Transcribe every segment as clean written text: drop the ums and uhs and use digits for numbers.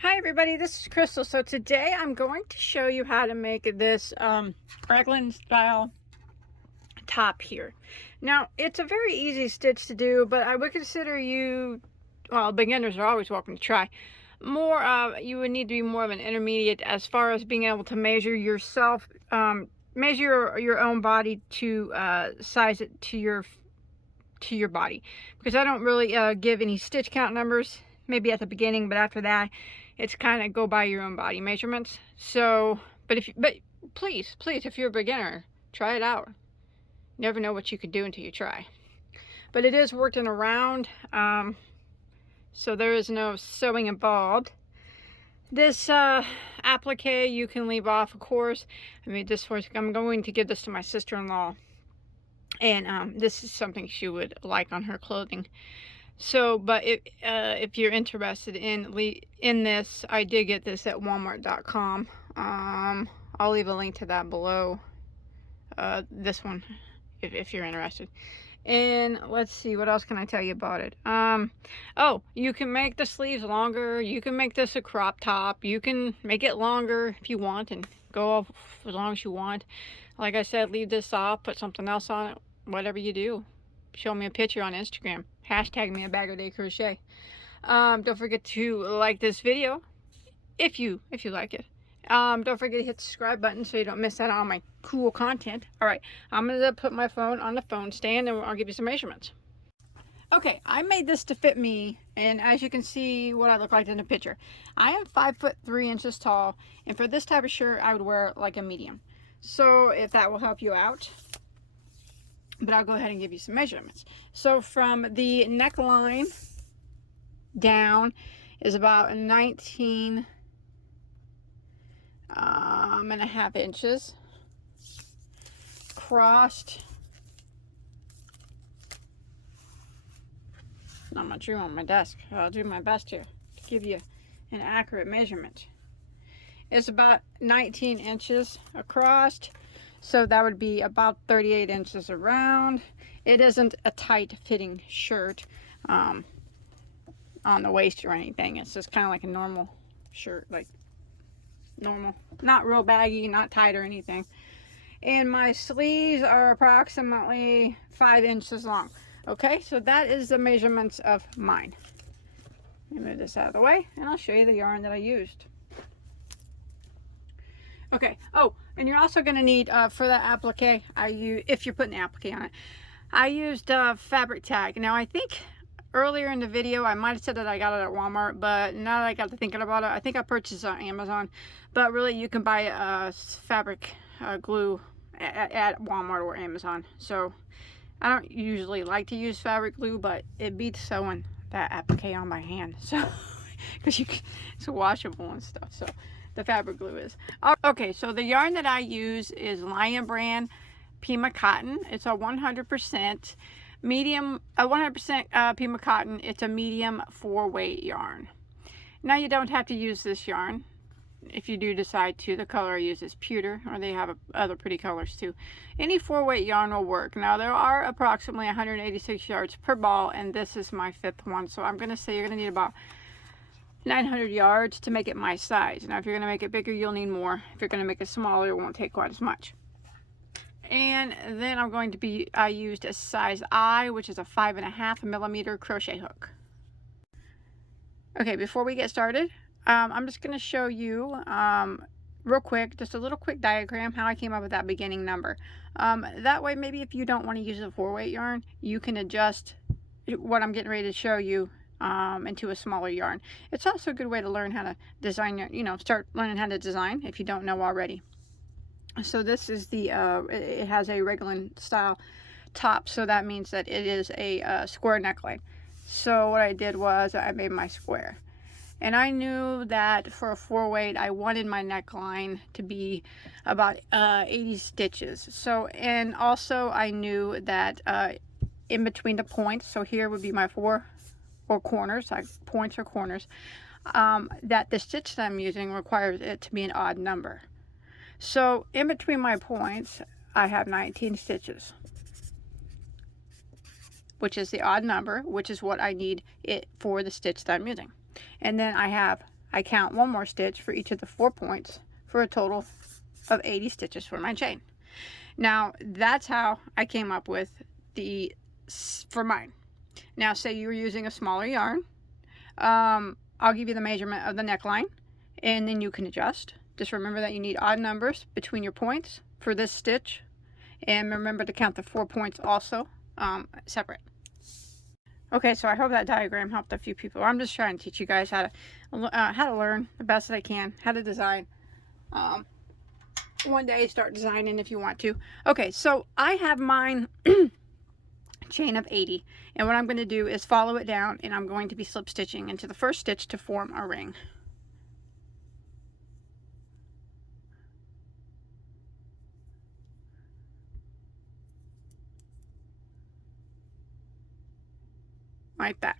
Hi everybody, this is Crystal. So today I'm going to show you how to make this Raglan style top here. Now it's a very easy stitch to do, but I would consider you, well, beginners are always welcome to try. You would need to be more of an intermediate as far as being able to measure yourself, measure your own body to size it to your body, because I don't really give any stitch count numbers, maybe at the beginning, but after that it's kind of go by your own body measurements. So but please if you're a beginner, try it out. You never know what you could do until you try. But it is worked in a round, so there is no sewing involved. This applique you can leave off, of course. I made this for, I'm going to give this to my sister-in-law, and this is something she would like on her clothing. So, but if you're interested in this, I did get this at Walmart.com. I'll leave a link to that below. This one, if you're interested. And let's see, what else can I tell you about it? Oh, you can make the sleeves longer. You can make this a crop top. You can make it longer if you want and go off as long as you want. Like I said, leave this off, put something else on it, whatever you do. Show me a picture on Instagram. Hashtag me at Bagoday Crochet. Don't forget to like this video if you like it. Don't forget to hit the subscribe button so you don't miss out on my cool content. Alright, I'm going to put my phone on the phone stand and I'll give you some measurements. Okay, I made this to fit me, and as you can see what I look like in the picture. I am 5'3" tall, and for this type of shirt I would wear like a medium. So if that will help you out. But I'll go ahead and give you some measurements. So from the neckline down is about 19 and a half inches. Crossed, not much room on my desk. I'll do my best here to give you an accurate measurement. It's about 19 inches across. So that would be about 38 inches around. It isn't a tight fitting shirt on the waist or anything. It's just kind of like a normal shirt, like normal. Not real baggy, not tight or anything. And my sleeves are approximately 5 inches long. Okay, so that is the measurements of mine. Let me move this out of the way and I'll show you the yarn that I used. Okay, oh, and you're also going to need, for that applique, if you're putting applique on it, I used fabric tag. Now, I think earlier in the video, I might have said that I got it at Walmart, but now that I got to thinking about it, I think I purchased it on Amazon. But really, you can buy fabric glue at Walmart or Amazon. So, I don't usually like to use fabric glue, but it beats sewing that applique on by hand. So, because it's washable and stuff, so the fabric glue is. Okay, so the yarn that I use is Lion brand Pima cotton. It's a 100% medium, 100% Pima cotton. It's a medium 4-weight yarn. Now you don't have to use this yarn if you do decide to. The color I use is Pewter, or they have other pretty colors too. Any 4-weight yarn will work. Now there are approximately 186 yards per ball, and this is my 5th one, so I'm going to say you're going to need about 900 yards to make it my size. Now if you're going to make it bigger, you'll need more. If you're going to make it smaller, it won't take quite as much. And then I used a size I, which is a 5.5 millimeter crochet hook. Okay, before we get started, I'm just going to show you real quick, just a little quick diagram, how I came up with that beginning number. That way, maybe if you don't want to use a 4-weight yarn, you can adjust what I'm getting ready to show you into a smaller yarn. It's also a good way to learn how to design your, start learning how to design if you don't know already. So this is the, it has a Raglan style top, so that means that it is a square neckline. So what I did was I made my square. And I knew that for a 4-weight, I wanted my neckline to be about 80 stitches. So, and also I knew that in between the points, so here would be my 4 or corners, like points or corners, that the stitch that I'm using requires it to be an odd number. So in between my points, I have 19 stitches, which is the odd number, which is what I need it for the stitch that I'm using. And then I have I count one more stitch for each of the 4 points for a total of 80 stitches for my chain. Now that's how I came up with for mine. Now say you were using a smaller yarn, I'll give you the measurement of the neckline and then you can adjust. Just remember that you need odd numbers between your points for this stitch, and remember to count the 4 points also separate. Okay, so I hope that diagram helped a few people. I'm just trying to teach you guys how to learn the best that I can, how to design. One day start designing if you want to. Okay, so I have mine chain of 80, and what I'm going to do is follow it down, and I'm going to be slip stitching into the first stitch to form a ring. Like that.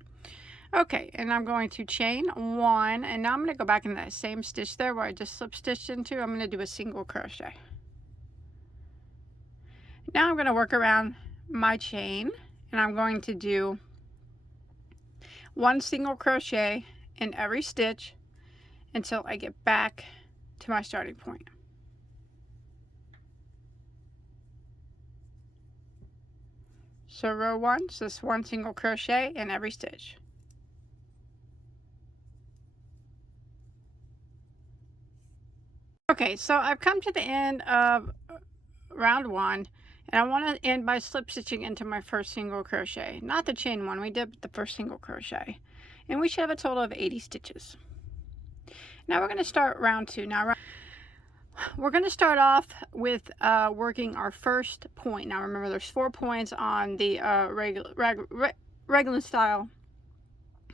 Okay, and I'm going to chain 1, and now I'm going to go back in that same stitch there where I just slip stitched into. I'm going to do a single crochet. Now I'm going to work around my chain, and I'm going to do 1 single crochet in every stitch until I get back to my starting point. So row 1, so this 1 single crochet in every stitch. Okay, so I've come to the end of round 1, and I want to end by slip stitching into my first single crochet. Not the chain one we did, but the first single crochet. And we should have a total of 80 stitches. Now we're going to start round 2. Now we're going to start off with working our first point. Now remember, there's 4 points on the Raglan style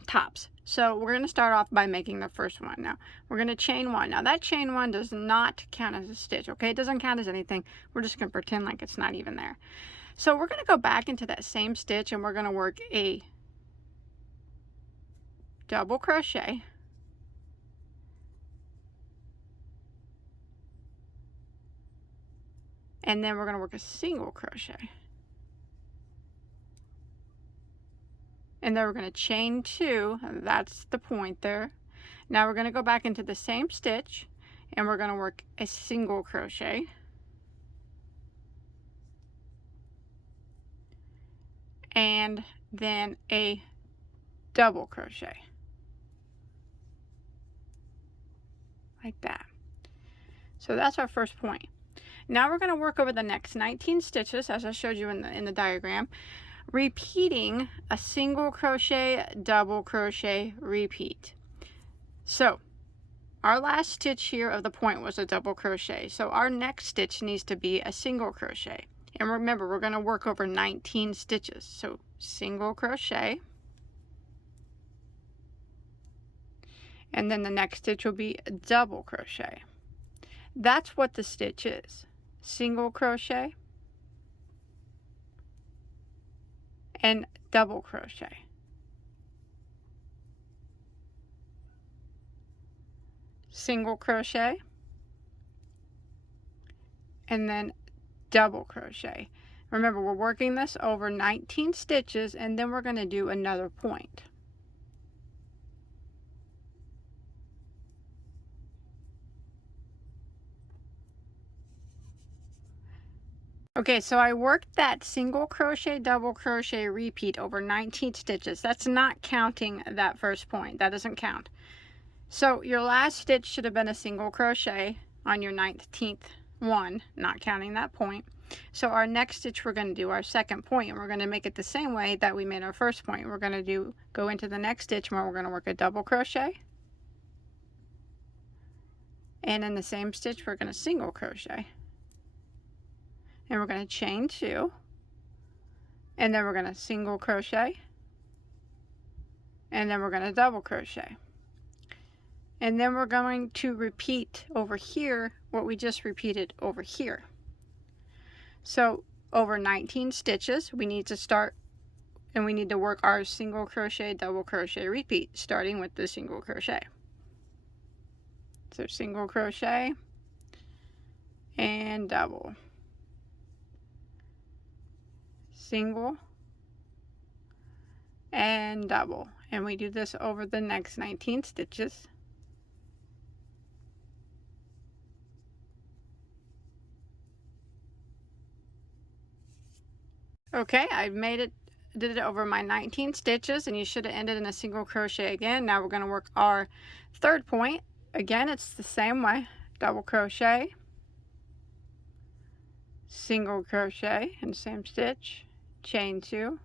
tops. So we're going to start off by making the first one. Now we're going to chain 1. Now that chain 1 does not count as a stitch, okay? It doesn't count as anything. We're just going to pretend like it's not even there. So we're going to go back into that same stitch, and we're going to work a double crochet, and then we're going to work a single crochet, and then we're going to chain 2. That's the point there. Now we're going to go back into the same stitch, and we're going to work a single crochet, and then a double crochet like that. So that's our first point. Now we're going to work over the next 19 stitches as I showed you in the diagram, repeating a single crochet, double crochet, repeat. So our last stitch here of the point was a double crochet, so our next stitch needs to be a single crochet. And remember, we're going to work over 19 stitches. So single crochet, and then the next stitch will be a double crochet. That's what the stitch is. Single crochet and double crochet. Single crochet and then double crochet. Remember, we're working this over 19 stitches, and then we're going to do another point. Okay, so I worked that single crochet, double crochet, repeat over 19 stitches. That's not counting that first point. That doesn't count. So your last stitch should have been a single crochet on your 19th one, not counting that point. So our next stitch, we're going to do our second point, and we're going to make it the same way that we made our first point. We're going to go into the next stitch where we're going to work a double crochet, and in the same stitch we're going to single crochet, and we're going to chain 2, and then we're going to single crochet, and then we're going to double crochet, and then we're going to repeat over here what we just repeated over here. So over 19 stitches we need to start, and we need to work our single crochet, double crochet, repeat, starting with the single crochet. So single crochet and double, single and double, and we do this over the next 19 stitches. Okay, I did it over my 19 stitches, and you should have ended in a single crochet again. Now we're going to work our third point. Again, it's the same way. Double crochet, single crochet in the same stitch, chain 2,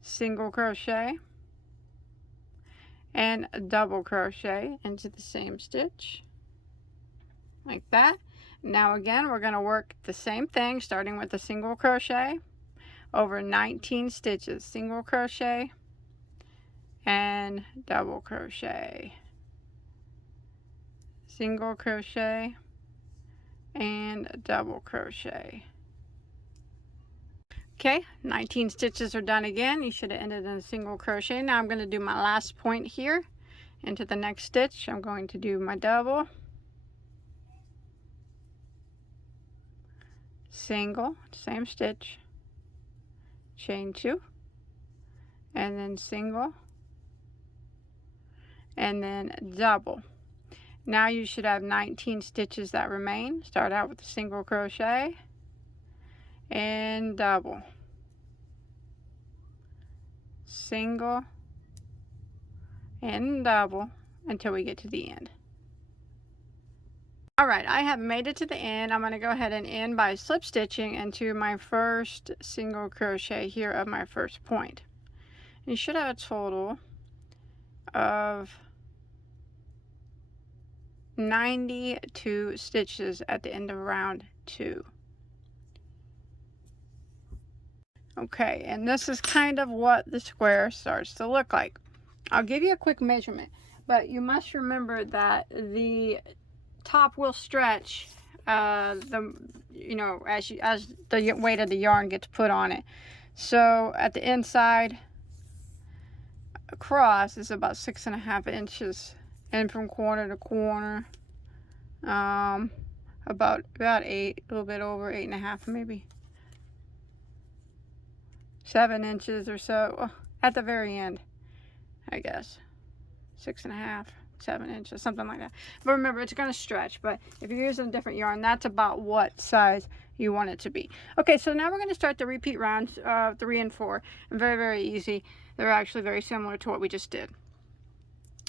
single crochet, and double crochet into the same stitch, like that. Now again, we're going to work the same thing, starting with a single crochet over 19 stitches, single crochet and double crochet, single crochet and double crochet. Okay, 19 stitches are done again. You should have ended in a single crochet. Now I'm going to do my last point here into the next stitch. I'm going to do my double, single, same stitch, chain 2, and then single, and then double. Now you should have 19 stitches that remain. Start out with a single crochet and double, single and double until we get to the end. Alright, I have made it to the end. I'm going to go ahead and end by slip stitching into my first single crochet here of my first point. You should have a total of 92 stitches at the end of round 2. Okay, and this is kind of what the square starts to look like. I'll give you a quick measurement, but you must remember that the top will stretch as the weight of the yarn gets put on it. So at the inside across is about 6.5 inches, and from corner to corner about 8, a little bit over 8.5, maybe 7 inches or so at the very end, I guess 6.5, 7 inches, something like that. But remember, it's going to stretch, but if you're using a different yarn, that's about what size you want it to be. Okay, so now we're going to start the repeat rounds 3 and 4, and very easy. They're actually very similar to what we just did.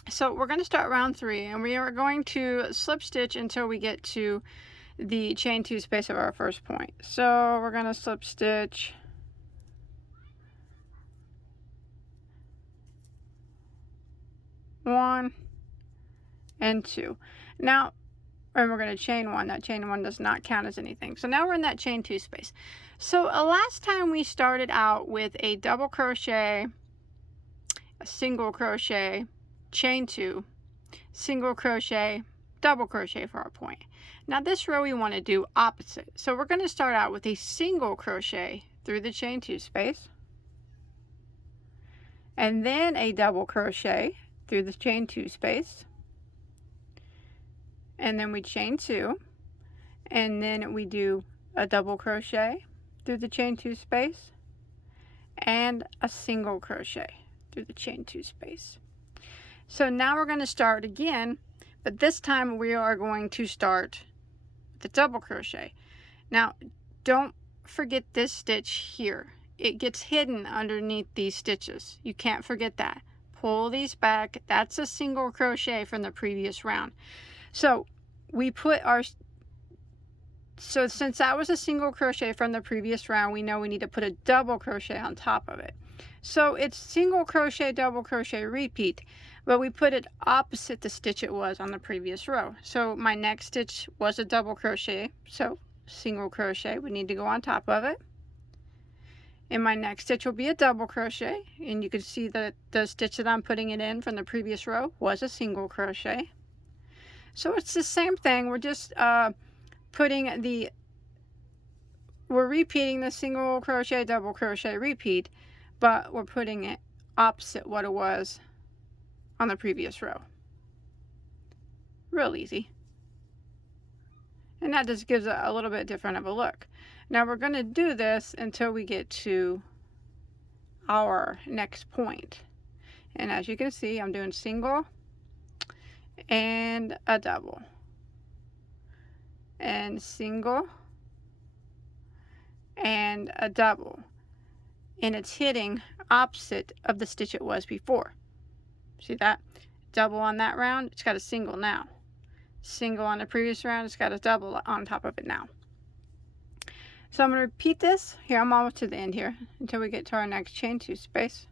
So we're going to start round 3, and we are going to slip stitch until we get to the chain 2 space of our first point. So we're going to slip stitch 1 and 2. Now, and we're going to chain 1. That chain 1 does not count as anything. So now we're in that chain 2 space. So last time we started out with a double crochet, a single crochet, chain 2, single crochet, double crochet for our point. Now this row we want to do opposite. So we're going to start out with a single crochet through the chain 2 space, and then a double crochet through the chain 2 space, and then we chain 2, and then we do a double crochet through the chain 2 space and a single crochet through the chain 2 space. So now we're going to start again, but this time we are going to start the double crochet. Now don't forget this stitch here. It gets hidden underneath these stitches. You can't forget that. Pull these back. That's a single crochet from the previous round. So we put our, so since that was a single crochet from the previous round, we know we need to put a double crochet on top of it. So it's single crochet, double crochet, repeat, but we put it opposite the stitch it was on the previous row. So my next stitch was a double crochet, so single crochet would need to go on top of it. And my next stitch will be a double crochet, and you can see that the stitch that I'm putting it in from the previous row was a single crochet. So it's the same thing. We're just we're repeating the single crochet, double crochet, repeat, but we're putting it opposite what it was on the previous row. Real easy. And that just gives it a little bit different of a look. Now we're going to do this until we get to our next point. And as you can see, I'm doing single and a double, and single and a double, and it's hitting opposite of the stitch it was before. See that? Double on that round, it's got a single now. Single on the previous round, it's got a double on top of it now. So I'm going to repeat this. Here, I'm almost to the end here until we get to our next chain 2 space.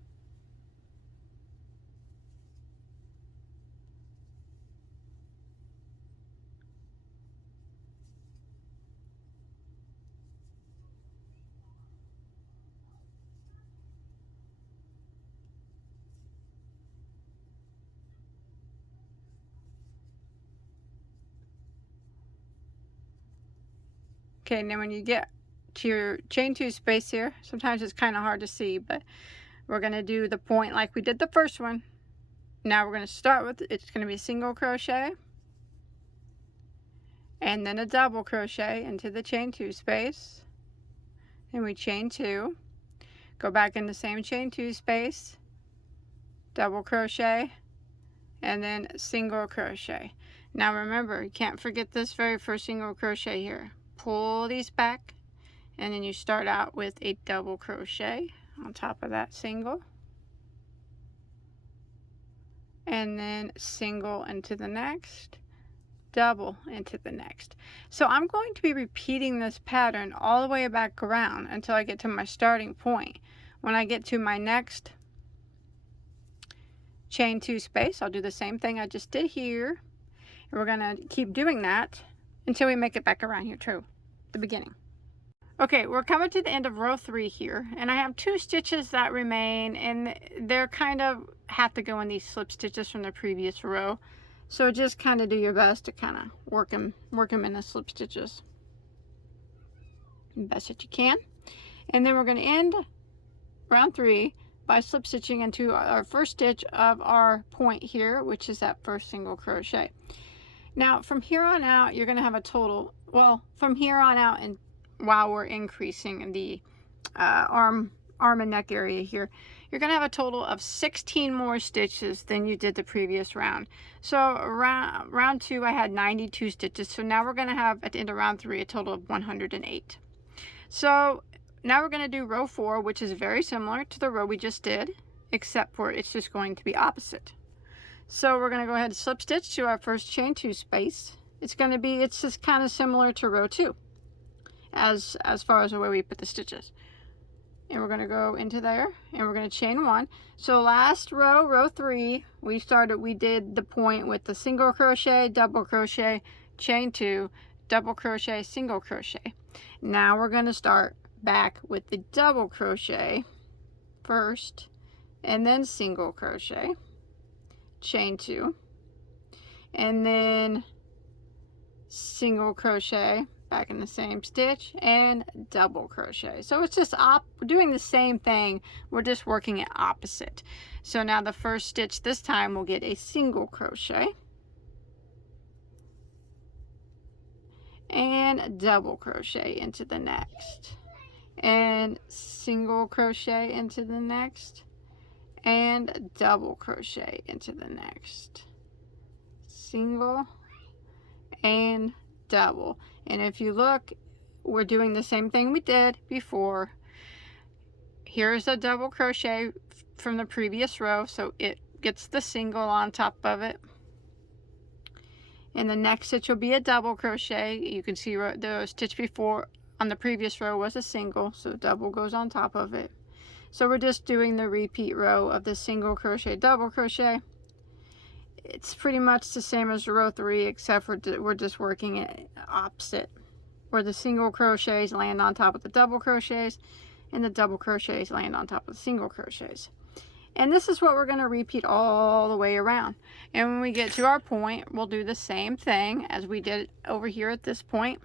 Okay, and then when you get to your chain 2 space here, sometimes it's kind of hard to see, but we're going to do the point like we did the first one. Now we're going to start with, it's going to be a single crochet and then a double crochet into the chain 2 space, and we chain 2, go back in the same chain 2 space, double crochet, and then single crochet. Now remember, you can't forget this very first single crochet here. Pull these back, and then you start out with a double crochet on top of that single, and then single into the next, double into the next. So I'm going to be repeating this pattern all the way back around until I get to my starting point. When I get to my next chain 2 space, I'll do the same thing I just did here, and we're going to keep doing that until we make it back around here to the beginning. Okay, we're coming to the end of row 3 here, and I have 2 stitches that remain, and they're kind of have to go in these slip stitches from the previous row. So just kind of do your best to kind of work them in the slip stitches best that you can. And then we're going to end round 3 by slip stitching into our first stitch of our point here, which is that first single crochet. Now from here on out, you're going to have a total, well, from here on out, and while we're increasing the arm and neck area here, you're going to have a total of 16 more stitches than you did the previous round. So round 2 I had 92 stitches, so now we're going to have at the end of round 3 a total of 108. So now we're going to do row 4, which is very similar to the row we just did, except for it's just going to be opposite. So we're going to go ahead and slip stitch to our first chain 2 space. It's just kind of similar to row 2 as far as the way we put the stitches. And we're going to go into there, and we're going to chain 1. So last row, row 3, we did the point with the single crochet, double crochet, chain 2, double crochet, single crochet. Now we're going to start back with the double crochet first, and then single crochet, chain 2, and then single crochet back in the same stitch and double crochet. So it's just we're doing the same thing, we're just working it opposite. So now the first stitch this time we'll get a single crochet and double crochet into the next, and single crochet into the next, and double crochet into the next, single and double. And if you look, we're doing the same thing we did before. Here's a double crochet from the previous row, so it gets the single on top of it. And the next stitch will be a double crochet. You can see the stitch before on the previous row was a single, so double goes on top of it. So we're just doing the repeat row of the single crochet, double crochet. It's pretty much the same as row 3, except for we're just working it opposite, where the single crochets land on top of the double crochets and the double crochets land on top of the single crochets. And this is what we're going to repeat all the way around. And when we get to our point, we'll do the same thing as we did over here at this point,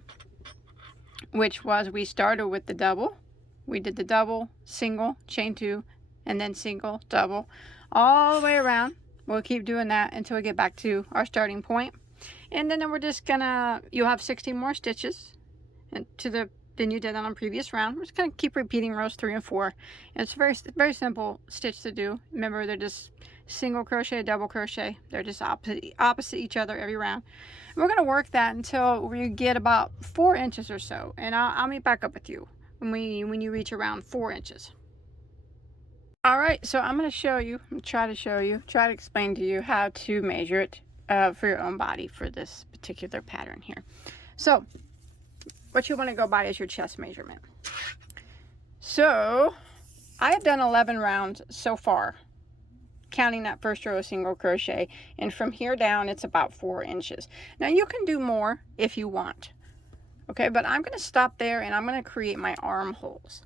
which was we started with the double. We did the double, single, chain 2, and then single, double, all the way around. We'll keep doing that until we get back to our starting point. And then we're just gonna, you'll have 16 more stitches than you did on the previous round. We're just gonna keep repeating rows 3 and 4. And it's very simple stitch to do. Remember, they're just single crochet, double crochet. They're just opposite each other every round. And we're gonna work that until we get about 4 inches or so. And I'll meet back up with you when you reach around 4 inches. All right, so I'm going to show you, try to explain to you how to measure it for your own body for this particular pattern here. So what you want to go by is your chest measurement. So I have done 11 rounds so far, counting that first row of single crochet, and from here down it's about 4 inches. Now you can do more if you want, okay, but I'm going to stop there and I'm going to create my armholes.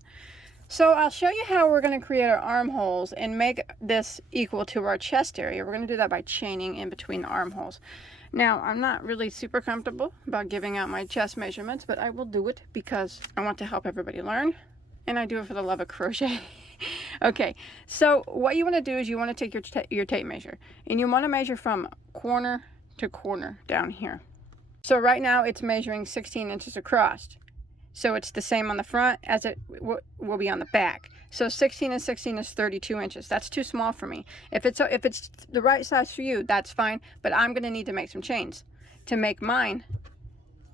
So I'll show you how we're going to create our armholes and make this equal to our chest area. We're going to do that by chaining in between the armholes. Now, I'm not really super comfortable about giving out my chest measurements, but I will do it because I want to help everybody learn, and I do it for the love of crochet. Okay, so what you want to do is you want to take your tape measure, and you want to measure from corner to corner down here. So right now it's measuring 16 inches across. So it's the same on the front as it will be on the back. So 16 and 16 is 32 inches. That's too small for me. If it's the right size for you, that's fine. But I'm going to need to make some chains to make mine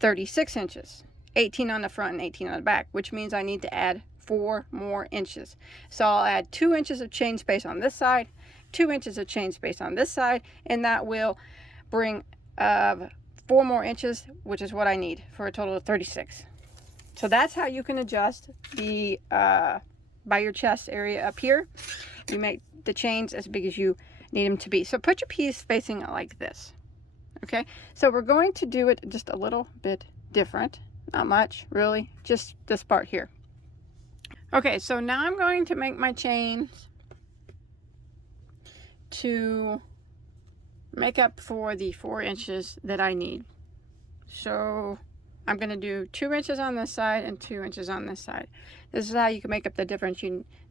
36 inches. 18 on the front and 18 on the back, which means I need to add 4 more inches. So I'll add 2 inches of chain space on this side, 2 inches of chain space on this side, and that will bring 4 more inches, which is what I need for a total of 36. So that's how you can adjust the by your chest area up here. You make the chains as big as you need them to be. So put your piece facing like this. Okay, so we're going to do it just a little bit different. Not much, really, just this part here. Okay, so now I'm going to make my chains to make up for the 4 inches that I need. So I'm going to do 2 inches on this side and 2 inches on this side. This is how you can make up the difference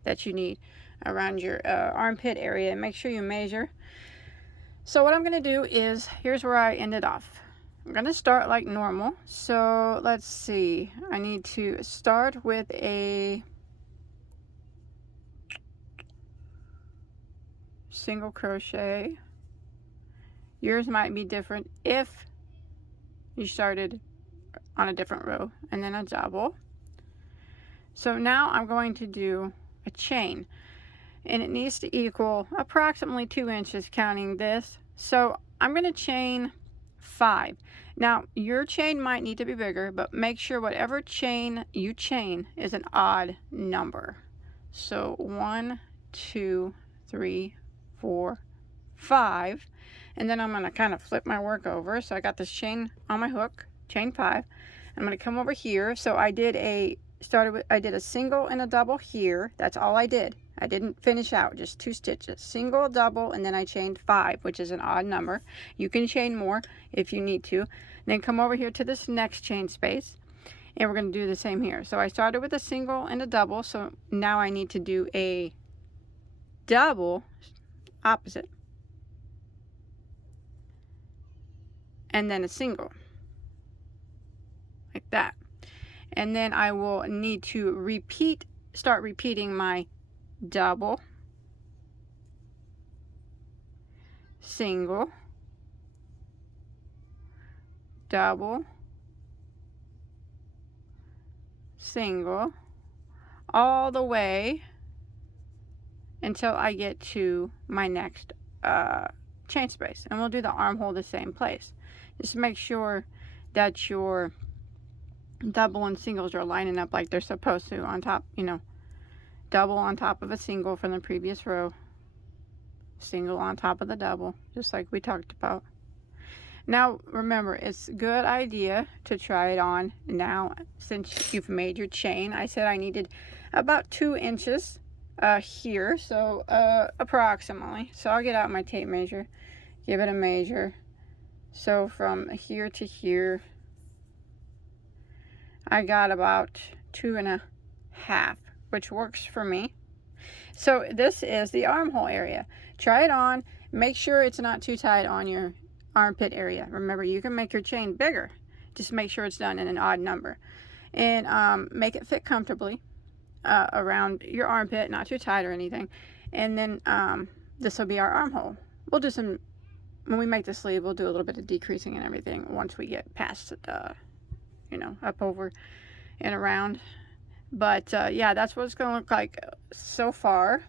that you need around your armpit area. And make sure you measure. So what I'm going to do is, here's where I ended off. I'm going to start like normal. So let's see. I need to start with a single crochet. Yours might be different if you started on a different row, and then a double. So now I'm going to do a chain, and it needs to equal approximately 2 inches counting this. So I'm going to chain 5. Now your chain might need to be bigger, but make sure whatever chain you chain is an odd number. So 1, 2, 3, 4, 5, and then I'm going to kind of flip my work over. So I got this chain on my hook, chain 5. I'm going to come over here. So I did a single and a double here. That's all I did. I didn't finish out, just 2 stitches, single, double, and then I chained 5, which is an odd number. You can chain more if you need to. Then come over here to this next chain space, and we're going to do the same here. So I started with a single and a double, so now I need to do a double opposite, and then a single like that. And then I will need to start repeating my double, single, double, single, all the way until I get to my next chain space. And we'll do the armhole the same place. Just make sure that your double and singles are lining up like they're supposed to on top, you know, double on top of a single from the previous row, single on top of the double, just like we talked about. Now remember, it's a good idea to try it on now since you've made your chain. I said I needed about 2 inches here, so approximately. So I'll get out my tape measure, give it a measure. So from here to here, I got about 2.5, which works for me. So this is the armhole area. Try it on. Make sure it's not too tight on your armpit area. Remember, you can make your chain bigger. Just make sure it's done in an odd number. And make it fit comfortably around your armpit, not too tight or anything. And then this will be our armhole. We'll do some, when we make the sleeve, we'll do a little bit of decreasing and everything once we get past the, you know, up over and around But yeah, that's what it's going to look like so far.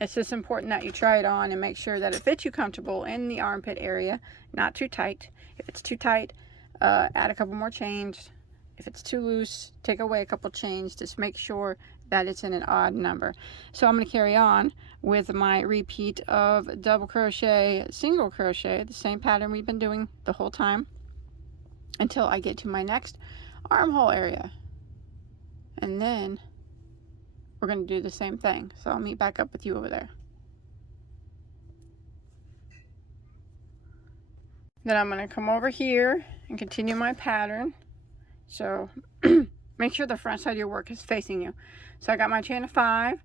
It's just important that you try it on and make sure that it fits you comfortable in the armpit area, not too tight. If it's too tight, add a couple more chains. If it's too loose, take away a couple chains. Just make sure that it's in an odd number. So I'm going to carry on with my repeat of double crochet, single crochet, the same pattern we've been doing the whole time until I get to my next armhole area. And then we're going to do the same thing. So I'll meet back up with you over there. Then I'm going to come over here and continue my pattern. So make sure the front side of your work is facing you. So I got my chain of 5,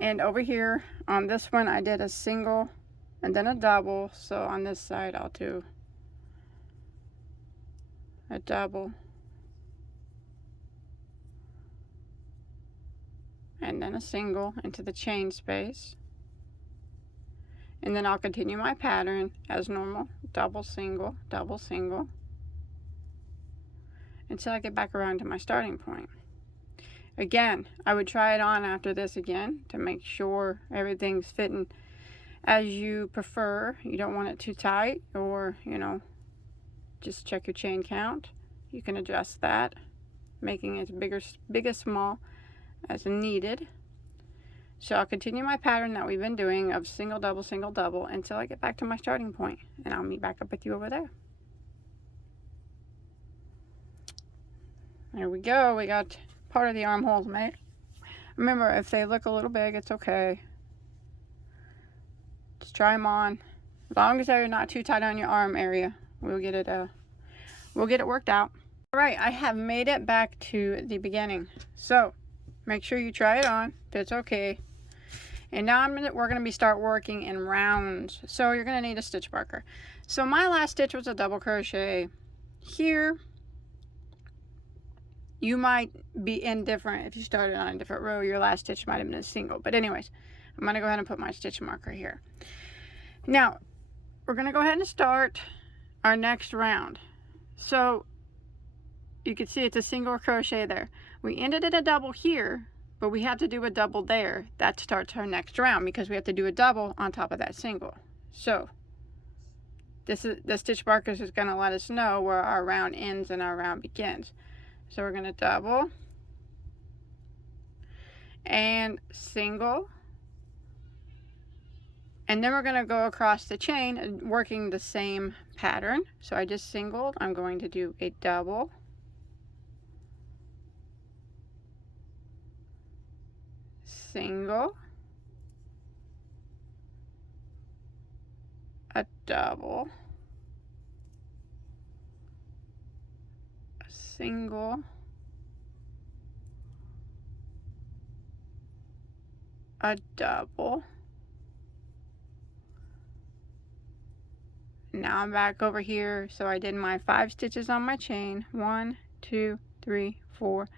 and over here on this one I did a single and then a double. So on this side I'll do a double and then a single into the chain space, and then I'll continue my pattern as normal, double single until I get back around to my starting point. Again, I would try it on after this again to make sure everything's fitting as you prefer. You don't want it too tight, or you know, just check your chain count. You can adjust that, making it big or small as needed. So I'll continue my pattern that we've been doing of single double until I get back to my starting point, and I'll meet back up with you over there. There we go. We got part of the armholes made. Remember, if they look a little big, it's okay. Just try them on. As long as they're not too tight on your arm area, we'll get it worked out. All right, I have made it back to the beginning. So make sure you try it on if it's okay. And now we're going to start working in rounds. So you're going to need a stitch marker. So my last stitch was a double crochet here. You might be indifferent if you started on a different row. Your last stitch might have been a single. But anyways, I'm going to go ahead and put my stitch marker here. Now, we're going to go ahead and start our next round. So you can see it's a single crochet there. We ended at a double here, but we have to do a double there. That starts our next round because we have to do a double on top of that single. So the stitch markers is going to let us know where our round ends and our round begins. So we're going to double and single, and then we're going to go across the chain and working the same pattern. So I just singled. I'm going to do a double, single, a double, a single, a double. Now I'm back over here. So I did my 5 stitches on my chain. 1, 2, 3, 4,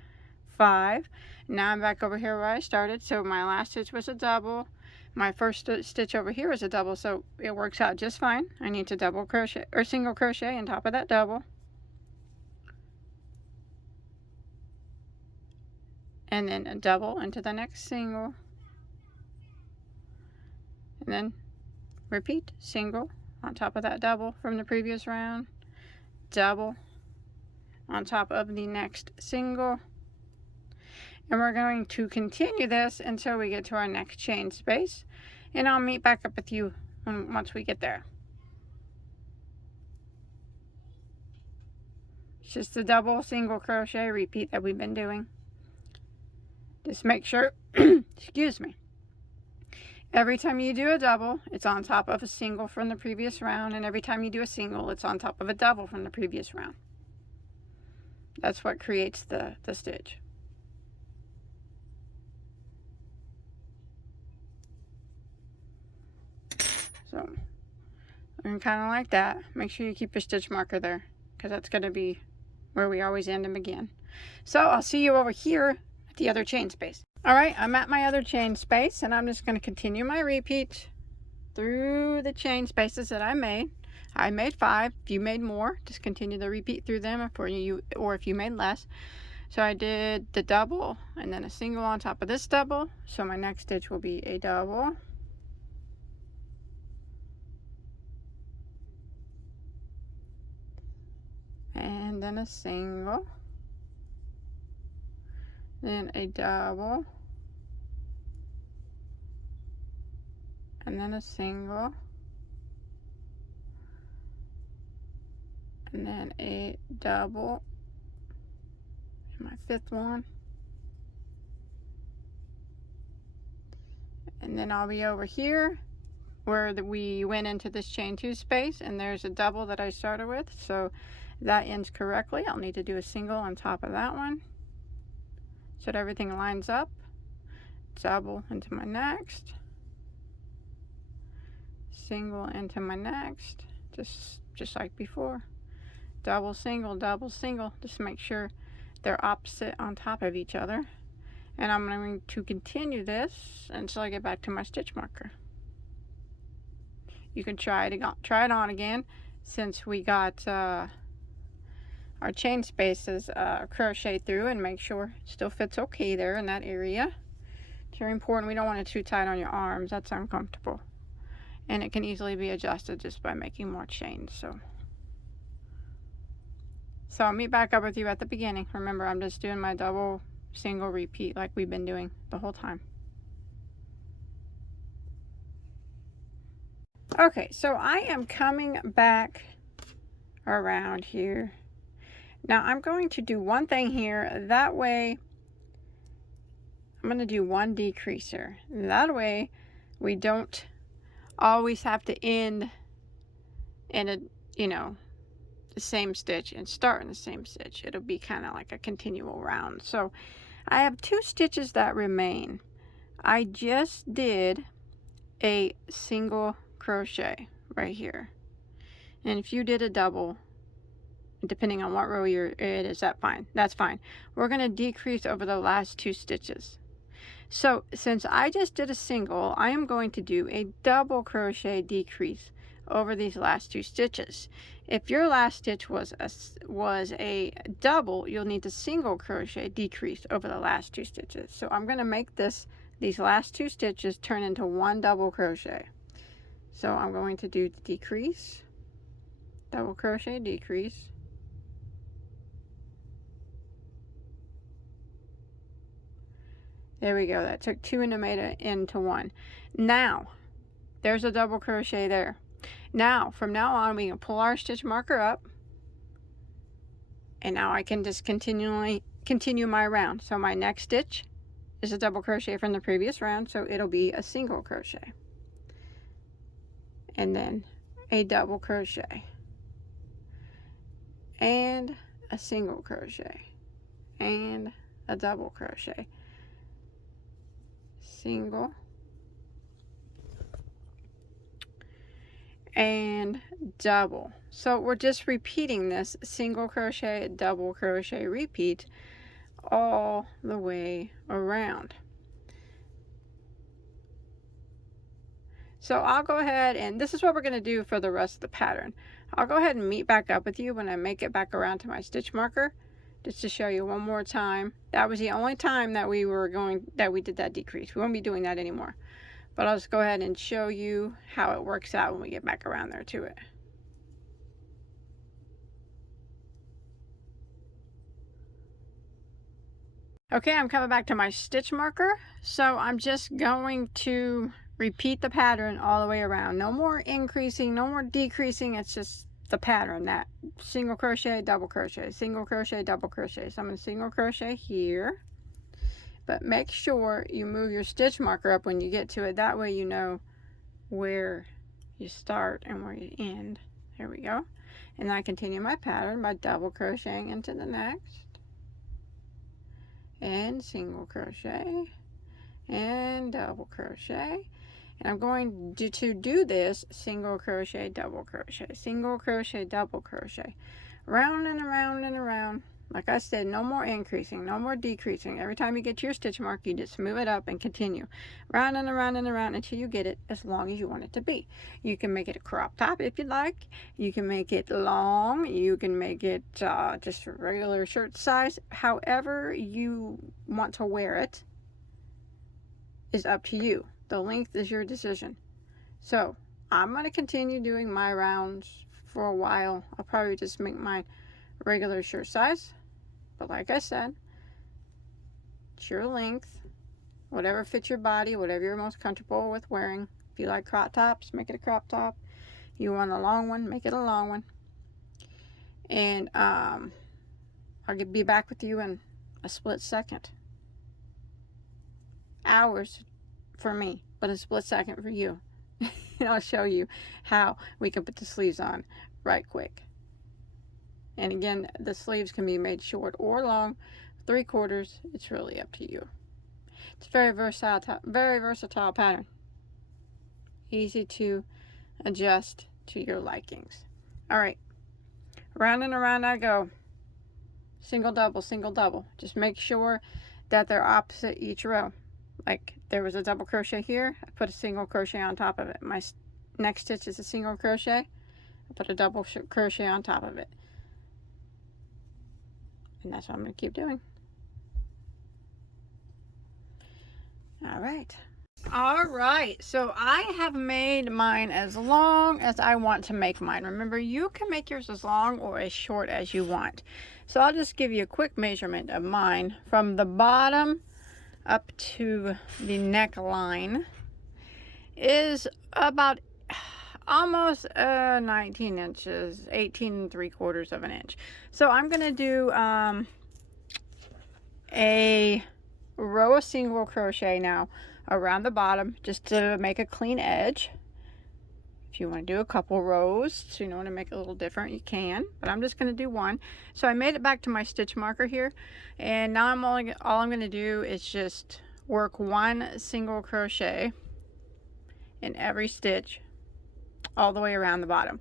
5. Now I'm back over here where I started. So my last stitch was a double. My first stitch over here is a double, so it works out just fine. I need to double crochet or single crochet on top of that double, and then a double into the next single, and then repeat single on top of that double from the previous round, double on top of the next single, and we're going to continue this until we get to our next chain space, and I'll meet back up with you once we get there. It's just the double single crochet repeat that we've been doing. Just make sure excuse me, every time you do a double, it's on top of a single from the previous round, and every time you do a single, it's on top of a double from the previous round. That's what creates the stitch. So, and kind of like that. Make sure you keep your stitch marker there, because that's going to be where we always end and begin. So I'll see you over here at the other chain space. Alright, I'm at my other chain space, and I'm just going to continue my repeat through the chain spaces that I made. I made 5. If you made more, just continue the repeat through them, or if you made less. So I did the double and then a single on top of this double. So my next stitch will be a double. And then a single. Then a double. And then a single. And then a double. And my fifth one. And then I'll be over here where we went into this chain 2 space, and there's a double that I started with, so that ends correctly. I'll need to do a single on top of that one so that everything lines up. Double into my next, single into my next, just like before. Double, single, just make sure they're opposite on top of each other. And I'm going to continue this until I get back to my stitch marker. You can try it on again, since we got our chain spaces crochet through, and make sure it still fits okay there in that area. It's very important. We don't want it too tight on your arms. That's uncomfortable. And it can easily be adjusted just by making more chains. So I'll meet back up with you at the beginning. Remember, I'm just doing my double, single, repeat like we've been doing the whole time. Okay, so I am coming back around here. Now I'm going to do one thing here. That way, I'm going to do one decreaser. That way, we don't always have to end in a, the same stitch and start in the same stitch. It'll be kind of like a continual round. So I have 2 stitches that remain. I just did a single crochet right here, and if you did a double, depending on what row it is, that's fine. We're going to decrease over the last 2 stitches. So since I just did a single, I am going to do a double crochet decrease over these last 2 stitches. If your last stitch was a double, you'll need to single crochet decrease over the last 2 stitches. So I'm going to make these last 2 stitches turn into one double crochet. So I'm going to do the decrease, double crochet, decrease, there we go. That took 2 and made it into 1. Now there's a double crochet there. Now from now on, we can pull our stitch marker up, and now I can just continue my round. So my next stitch is a double crochet from the previous round, so it'll be a single crochet, and then a double crochet, and a single crochet, and a double crochet, single, and double. So we're just repeating this single crochet, double crochet, repeat all the way around. So I'll go ahead, and this is what we're going to do for the rest of the pattern. I'll go ahead and meet back up with you when I make it back around to my stitch marker, just to show you one more time. That was the only time that we did that decrease. We won't be doing that anymore. But I'll just go ahead and show you how it works out when we get back around there to it. Okay, I'm coming back to my stitch marker. So I'm just going to repeat the pattern all the way around. No more increasing, no more decreasing. It's just the pattern, that single crochet, double crochet, single crochet, double crochet. So I'm going to single crochet here, but make sure you move your stitch marker up when you get to it. That way you know where you start and where you end. There we go. And I continue my pattern by double crocheting into the next, and single crochet, and double crochet. And I'm going to do this single crochet, double crochet, single crochet, double crochet, round and around and around Like I said, no more increasing, no more decreasing. Every time you get to your stitch mark, you just move it up and continue. Round and around and around until you get it as long as you want it to be. You can make it a crop top if you'd like. You can make it long. You can make it just regular shirt size. However you want to wear it is up to you. The length is your decision. So I'm going to continue doing my rounds for a while. I'll probably just make mine regular shirt size. But like I said, it's your length, whatever fits your body, whatever you're most comfortable with wearing. If you like crop tops, make it a crop top. You want a long one, make it a long one. And I'll be back with you in a split second. Hours for me, but a split second for you. And I'll show you how we can put the sleeves on right quick. And again, the sleeves can be made short or long, 3/4. It's really up to you. It's very versatile pattern. Easy to adjust to your likings. All right, round and around I go. Single, double, single, double. Just make sure that they're opposite each row. Like there was a double crochet here, I put a single crochet on top of it. My next stitch is a single crochet, I put a double crochet on top of it. And that's what I'm going to keep doing. All right, so I have made mine as long as I want to make mine. Remember, you can make yours as long or as short as you want. So I'll just give you a quick measurement of mine from the bottom up to the neckline is about almost 19 inches, 18 3/4 of an inch. So I'm going to do a row of single crochet now around the bottom just to make a clean edge. If you want to do a couple rows, so you want to make it a little different, you can, but I'm just going to do one. So I made it back to my stitch marker here, and now all I'm going to do is just work one single crochet in every stitch all the way around the bottom.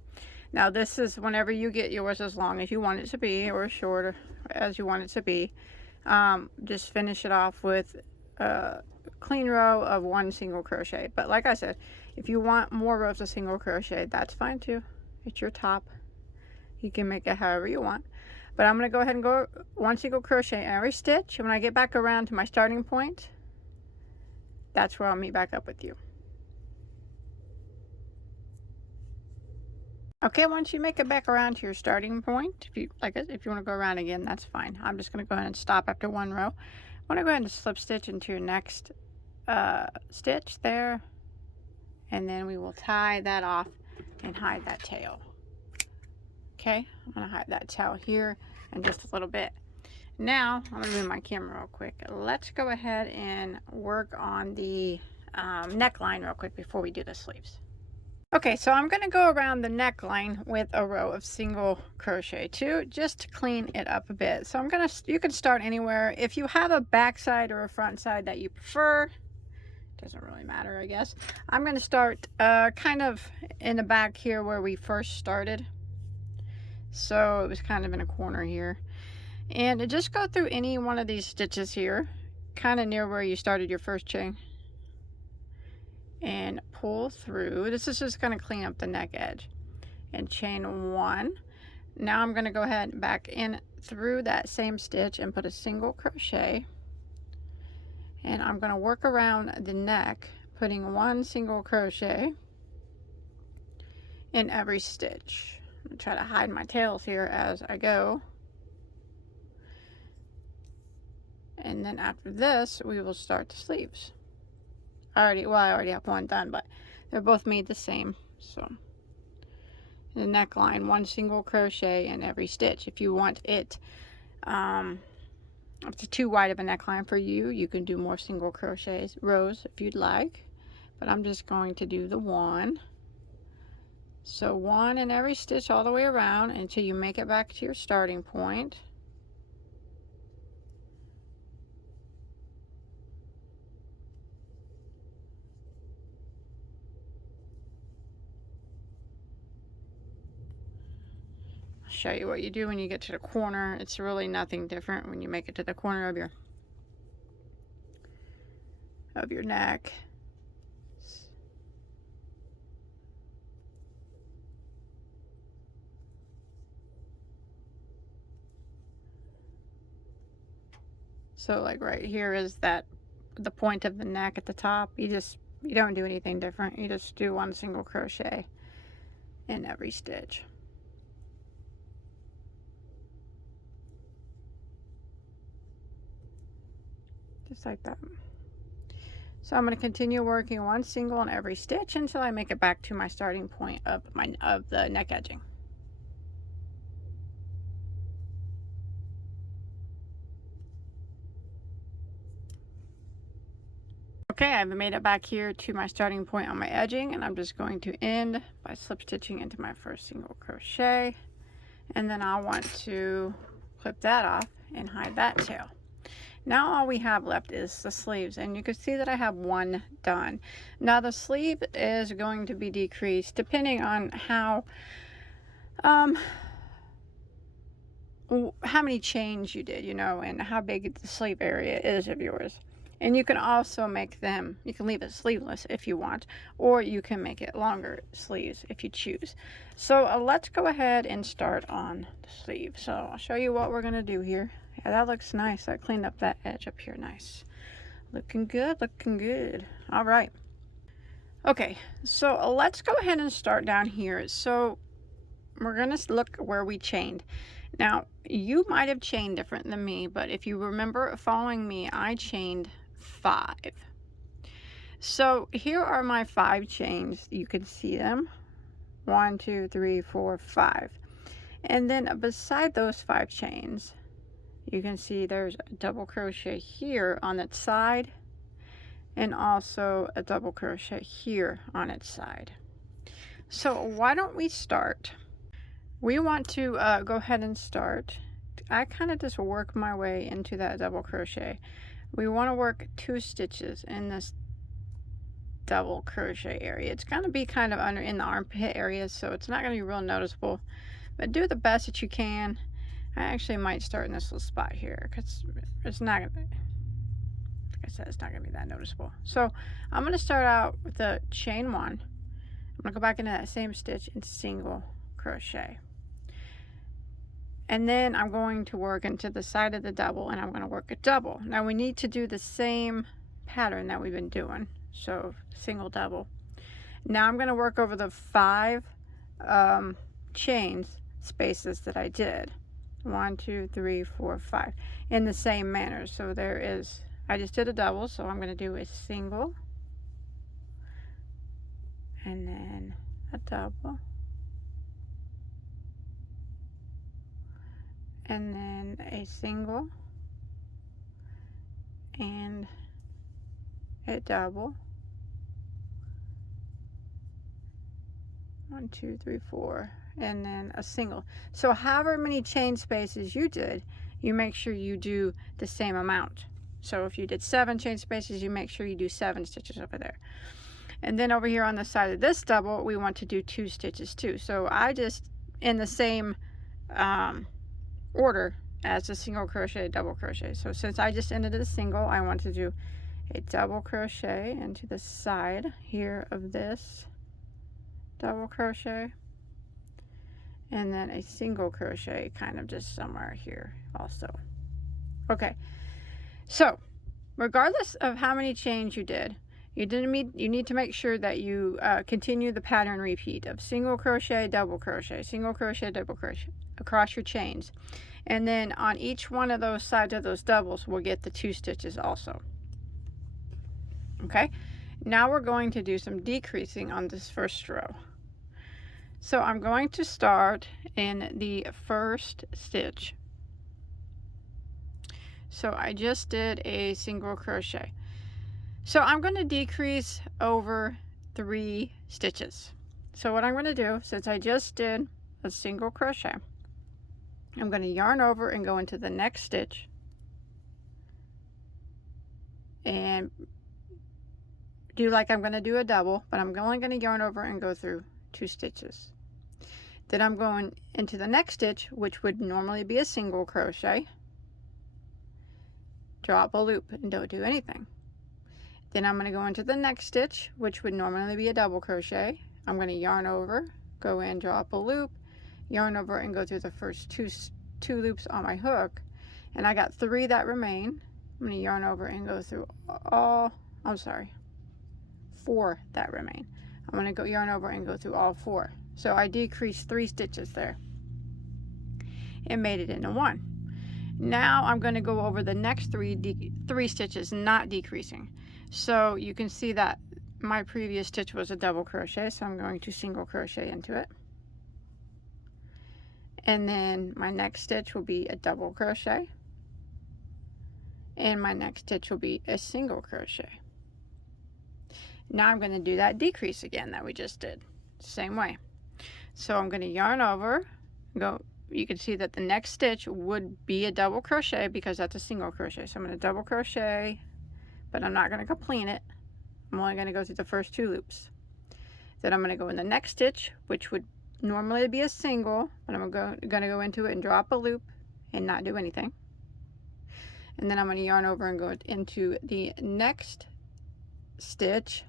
Now this is whenever you get yours as long as you want it to be or short as you want it to be. Just finish it off with a clean row of one single crochet. But like I said, if you want more rows of single crochet, that's fine too. It's your top. You can make it however you want. But I'm going to go ahead and go one single crochet in every stitch, and when I get back around to my starting point, that's where I'll meet back up with you. Okay, once you make it back around to your starting point, if you want to go around again, that's fine. I'm just going to go ahead and stop after one row. I want to go ahead and slip stitch into your next stitch there, and then we will tie that off and hide that tail. Okay, I'm going to hide that tail here in just a little bit. Now I'm going to move my camera real quick. Let's go ahead and work on the neckline real quick before we do the sleeves. Okay, so I'm going to go around the neckline with a row of single crochet too, just to clean it up a bit. So you can start anywhere. If you have a back side or a front side that you prefer, doesn't really matter, I guess. I'm going to start kind of in the back here where we first started. So it was kind of in a corner here. And just go through any one of these stitches here, kind of near where you started your first chain, and pull through. This is just going to clean up the neck edge, and chain one. Now I'm going to go ahead back in through that same stitch and put a single crochet, and I'm going to work around the neck, putting one single crochet in every stitch. I'm going to try to hide my tails here as I go. And then after this, we will start the sleeves. I already have one done, but they're both made the same. So the neckline, one single crochet in every stitch. If you want it, if it's too wide of a neckline for you, you can do more single crochets rows if you'd like. But I'm just going to do the one. So one in every stitch all the way around until you make it back to your starting point. show you what you do when you get to the corner. It's really nothing different when you make it to the corner of your neck. So like right here is the point of the neck at the top. You don't do anything different. You just do one single crochet in every stitch. Just like that. So I'm going to continue working one single in every stitch until I make it back to my starting point of the neck edging. Okay, I've made it back here to my starting point on my edging, and I'm just going to end by slip stitching into my first single crochet, and then I want to clip that off and hide that tail. Now all we have left is the sleeves, and you can see that I have one done. Now the sleeve is going to be decreased depending on how many chains you did, and how big the sleeve area is of yours. And you can also make them, you can leave it sleeveless if you want, or you can make it longer sleeves if you choose. So let's go ahead and start on the sleeve. So I'll show you what we're going to do here. Yeah, that looks nice. I cleaned up that edge up here nice. Looking good, looking good. All right. Okay, so let's go ahead and start down here. So we're going to look where we chained. Now, you might have chained different than me, but if you remember following me, I chained 5. So here are my 5 chains. You can see them. 1, 2, 3, 4, 5. And then beside those 5 chains, you can see there's a double crochet here on its side, and also a double crochet here on its side. So why don't we start? We want to go ahead and start. I kind of just work my way into that double crochet. We want to work 2 stitches in this double crochet area. It's going to be kind of under in the armpit area, so it's not going to be real noticeable, but do the best that you can. I actually might start in this little spot here because it's not going to be, like I said, it's not going to be that noticeable. So I'm going to start out with the chain 1. I'm going to go back into that same stitch and single crochet. And then I'm going to work into the side of the double, and I'm going to work a double. Now we need to do the same pattern that we've been doing. So single double. Now I'm going to work over the 5 chains spaces that I did. 1, 2, 3, 4, 5 in the same manner. So there is, I just did a double, so I'm going to do a single and then a double. And then a single and a double. 1, 2, 3, 4, and then a single. So however many chain spaces you did, you make sure you do the same amount. So if you did 7 chain spaces, you make sure you do 7 stitches over there. And then over here on the side of this double, we want to do 2 stitches too. So I just, in the same order as a single crochet, double crochet. So since I just ended a single, I want to do a double crochet into the side here of this double crochet, and then a single crochet kind of just somewhere here also. Okay, so regardless of how many chains you did, you need to make sure that you continue the pattern repeat of single crochet, double crochet, single crochet, double crochet across your chains. And then on each one of those sides of those doubles, we'll get the 2 stitches also. Okay, now we're going to do some decreasing on this first row. So I'm going to start in the first stitch. So I just did a single crochet. So I'm going to decrease over 3 stitches. So what I'm going to do, since I just did a single crochet, I'm going to yarn over and go into the next stitch and do like I'm going to do a double, but I'm only going to yarn over and go through 2 stitches. Then I'm going into the next stitch, which would normally be a single crochet, drop a loop and don't do anything. Then I'm going to go into the next stitch, which would normally be a double crochet. I'm going to yarn over, go in, drop a loop, yarn over and go through the first two loops on my hook, and I got 3 that remain. I'm going to yarn over and go through all, 4 that remain. I'm going to go yarn over and go through all 4. So I decreased 3 stitches there and made it into 1. Now I'm going to go over the next 3 stitches, not decreasing. So you can see that my previous stitch was a double crochet, so I'm going to single crochet into it. And then my next stitch will be a double crochet. And my next stitch will be a single crochet. Now I'm going to do that decrease again that we just did. Same way. So I'm going to yarn over, go, you can see that the next stitch would be a double crochet because that's a single crochet. So I'm going to double crochet, but I'm not going to complete it. I'm only going to go through the first 2 loops. Then I'm going to go in the next stitch, which would normally be a single, but I'm going to go into it and drop a loop and not do anything. And then I'm going to yarn over and go into the next stitch,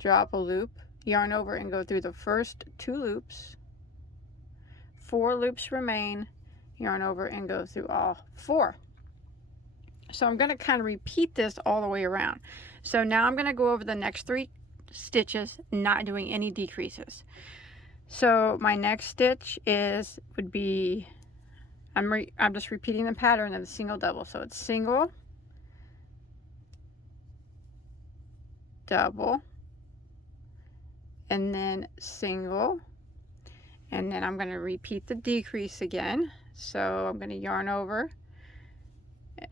drop a loop, yarn over and go through the first 2 loops. 4 loops remain, yarn over and go through all 4. So I'm going to kind of repeat this all the way around. So now I'm going to go over the next 3 stitches, not doing any decreases. So my next stitch would be, I'm just repeating the pattern of the single double. So it's single, double, and then single, and then I'm going to repeat the decrease again. So I'm going to yarn over,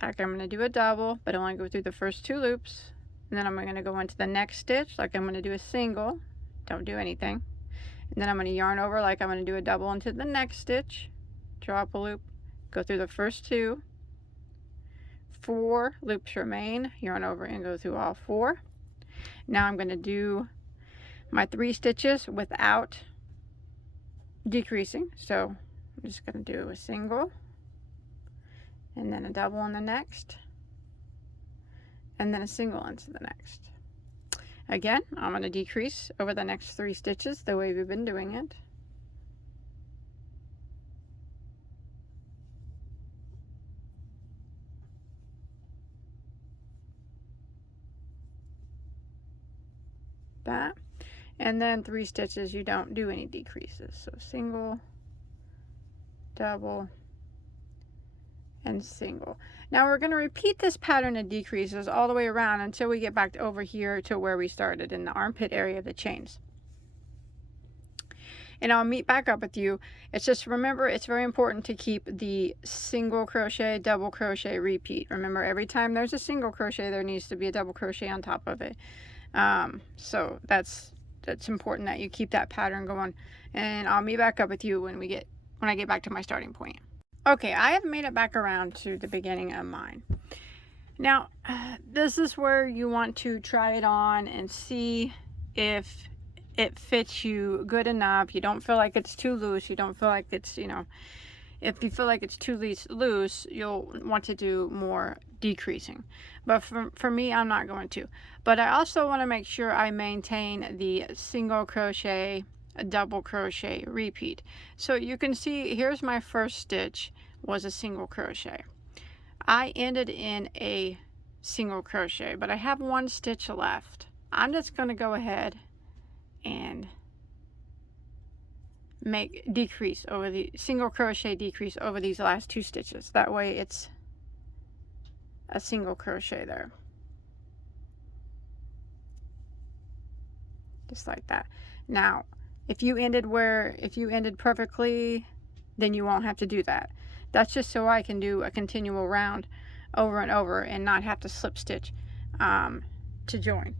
like I'm going to do a double, but I only go through the first 2 loops, and then I'm going to go into the next stitch like I'm going to do a single, don't do anything, and then I'm going to yarn over like I'm going to do a double into the next stitch, drop a loop, go through the first 2, 4 loops remain, yarn over and go through all 4. Now I'm going to do my 3 stitches without decreasing. So I'm just going to do a single and then a double in the next and then a single into the next. Again, I'm going to decrease over the next 3 stitches the way we've been doing it. That, and then 3 stitches you don't do any decreases. So single, double, and single. Now we're going to repeat this pattern of decreases all the way around until we get back over here to where we started in the armpit area of the chains. And I'll meet back up with you. It's just, remember, it's very important to keep the single crochet, double crochet, repeat. Remember, every time there's a single crochet, there needs to be a double crochet on top of it. So that's important that you keep that pattern going. And I'll meet back up with you when I get back to my starting point. Okay, I have made it back around to the beginning of mine. Now, this is where you want to try it on and see if it fits you good enough. You don't feel like it's too loose. You don't feel like it's, if you feel like it's too loose, you'll want to do more decreasing. But for me, I'm not going to. But I also want to make sure I maintain the single crochet, a double crochet, repeat. So you can see, here's my first stitch was a single crochet. I ended in a single crochet, but I have 1 stitch left. I'm just going to go ahead and make decrease over the single crochet, decrease over these last 2 stitches. That way it's a single crochet there, just like that. Now if you ended perfectly, then you won't have to do that. That's just so I can do a continual round over and over and not have to slip stitch to join.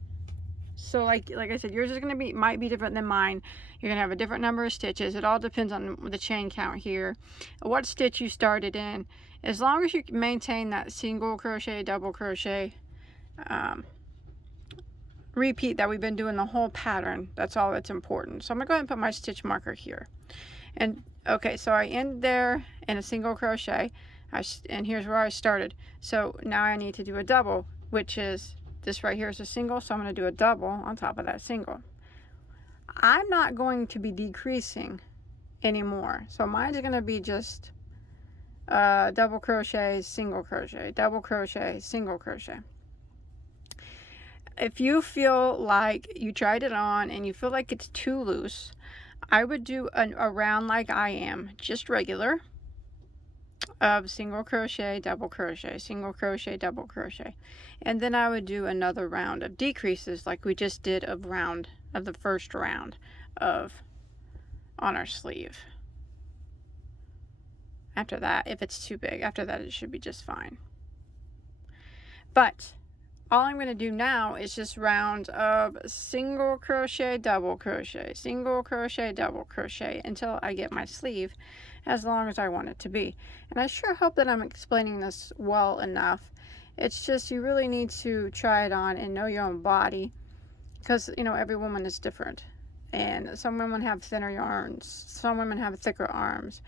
So like I said, yours is going to be, might be different than mine. You're going to have a different number of stitches. It all depends on the chain count here, what stitch you started in. As long as you maintain that single crochet, double crochet repeat that we've been doing the whole pattern. That's all that's important. So I'm gonna go ahead and put my stitch marker here. And okay, so I end there in a single crochet. And here's where I started. So now I need to do a double, which is this right here is a single, so I'm going to do a double on top of that single. I'm not going to be decreasing anymore, so mine's going to be just double crochet, single crochet, double crochet, single crochet. If you feel like you tried it on and you feel like it's too loose, I would do a round like I am, just regular, of single crochet, double crochet, single crochet, double crochet, and then I would do another round of decreases like we just did of the first round of on our sleeve. After that, if it's too big, after that it should be just fine. But all I'm going to do now is just rounds of single crochet, double crochet, single crochet, double crochet until I get my sleeve as long as I want it to be. And I sure hope that I'm explaining this well enough. It's just you really need to try it on and know your own body, because you know every woman is different, and some women have thinner yarns, some women have thicker arms,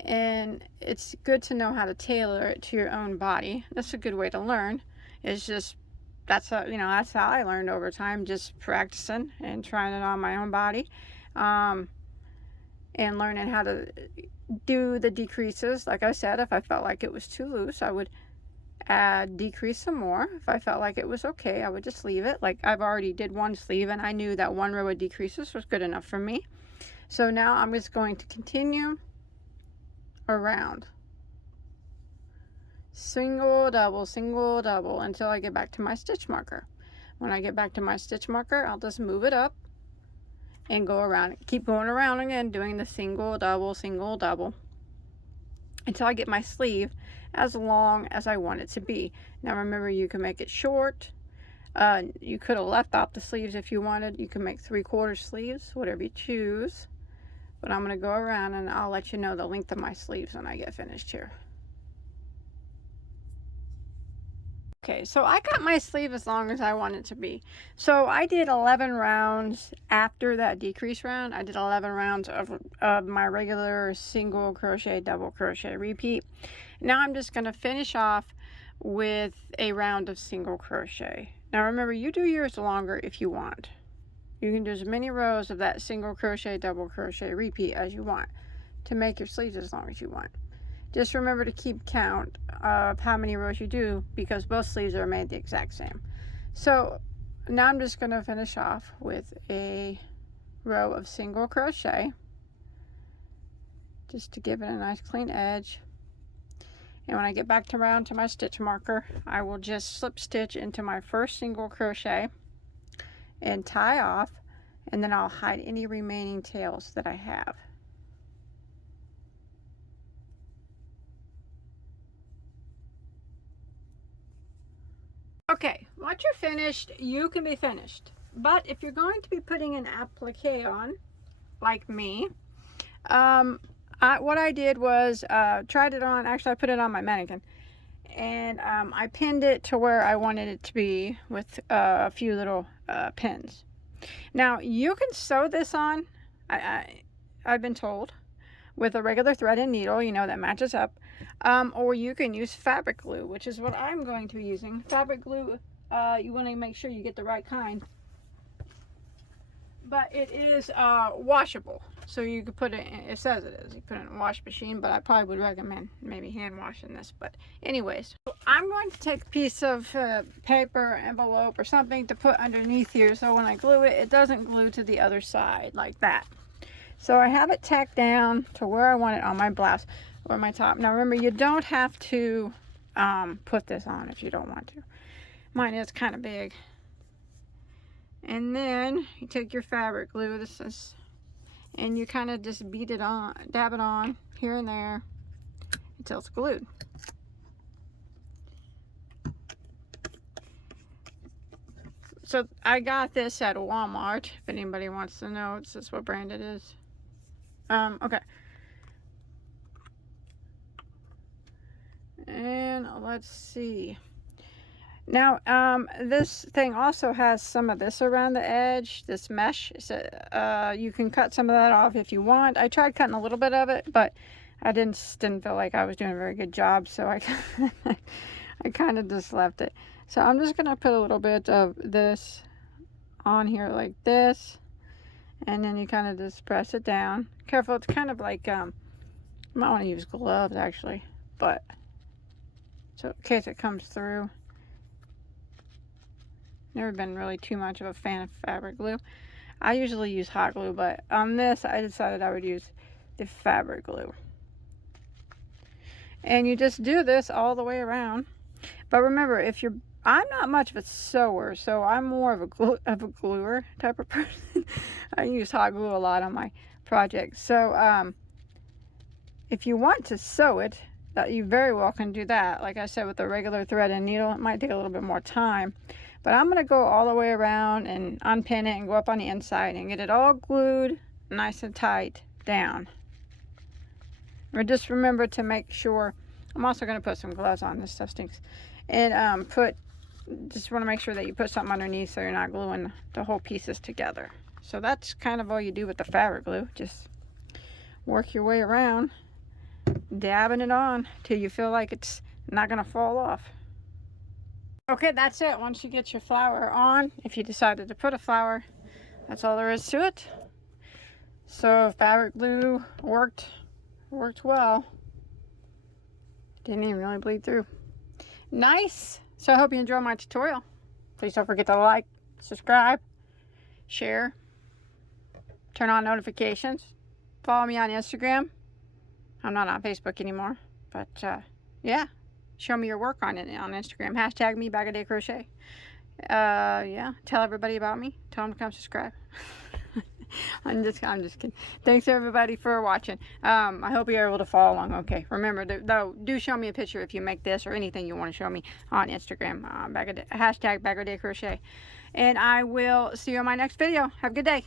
and it's good to know how to tailor it to your own body. That's a good way to learn. It's just that's how I learned over time, just practicing and trying it on my own body, and learning how to do the decreases. Like I said, if I felt like it was too loose, I would decrease some more. If I felt like it was okay, I would just leave it. Like I've already did one sleeve and I knew that one row of decreases was good enough for me. So now I'm just going to continue around, single double until I get back to my stitch marker. When I get back to my stitch marker, I'll just move it up and go around, keep going around again, doing the single double until I get my sleeve as long as I want it to be. Now remember, you can make it short. You could have left out the sleeves if you wanted. You can make 3/4 sleeves, whatever you choose. But I'm going to go around and I'll let you know the length of my sleeves when I get finished here. Okay, so I got my sleeve as long as I want it to be. So I did 11 rounds after that decrease round. I did 11 rounds of my regular single crochet, double crochet repeat. Now I'm just going to finish off with a round of single crochet. Now remember, you do yours longer if you want. You can do as many rows of that single crochet, double crochet repeat as you want to make your sleeves as long as you want. Just remember to keep count of how many rows you do, because both sleeves are made the exact same. So now I'm just going to finish off with a row of single crochet just to give it a nice clean edge. And when I get back around to my stitch marker, I will just slip stitch into my first single crochet and tie off, and then I'll hide any remaining tails that I have. Okay, once you're finished, you can be finished. But if you're going to be putting an applique on, like me, what I did was tried it on. Actually, I put it on my mannequin, and I pinned it to where I wanted it to be with a few little pins. Now you can sew this on, I've been told, with a regular thread and needle, you know, that matches up, or you can use fabric glue, which is what I'm going to be using. Fabric glue, you want to make sure you get the right kind, but it is washable, so you could put it in, it says it is, you put it in a wash machine, but I probably would recommend maybe hand washing this. But anyways, I'm going to take a piece of paper, envelope or something to put underneath here, so when I glue it, it doesn't glue to the other side like that. So I have it tacked down to where I want it on my blouse or my top. Now remember, you don't have to put this on if you don't want to. Mine is kind of big. And then you take your fabric glue, and you kind of just beat it on, dab it on here and there until it's glued. So I got this at Walmart, if anybody wants to know. This is what brand it is. Okay. And let's see. Now, this thing also has some of this around the edge, this mesh. So, you can cut some of that off if you want. I tried cutting a little bit of it, but I didn't feel like I was doing a very good job, so I I kind of just left it. So I'm just gonna put a little bit of this on here like this, and then you kind of just press it down. Careful, it's kind of like you might want to use gloves actually, but so in case it comes through. Never been really too much of a fan of fabric glue. I usually use hot glue, but on this I decided I would use the fabric glue. And you just do this all the way around. But remember, I'm not much of a sewer, so I'm more of a gluer type of person. I use hot glue a lot on my projects. So if you want to sew it, you very well can do that. Like I said, with a regular thread and needle, it might take a little bit more time. But I'm going to go all the way around and unpin it and go up on the inside and get it all glued nice and tight down. Or just remember to make sure, I'm also going to put some gloves on, this stuff stinks. And just want to make sure that you put something underneath so you're not gluing the whole pieces together. So that's kind of all you do with the fabric glue. Just work your way around, dabbing it on till you feel like it's not going to fall off. Okay, that's it. Once you get your flower on, if you decided to put a flower, that's all there is to it. So fabric glue worked well. Didn't even really bleed through. Nice. So I hope you enjoyed my tutorial. Please don't forget to like, subscribe, share, turn on notifications, follow me on Instagram. I'm not on Facebook anymore, but yeah, show me your work on it on Instagram. Hashtag me Bagoday Crochet. Yeah, tell everybody about me. Tell them to come subscribe. I'm just kidding. Thanks everybody for watching. I hope you're able to follow along okay. Remember, though, do show me a picture if you make this or anything you want to show me on Instagram. Hashtag Bagoday Crochet. And I will see you on my next video. Have a good day.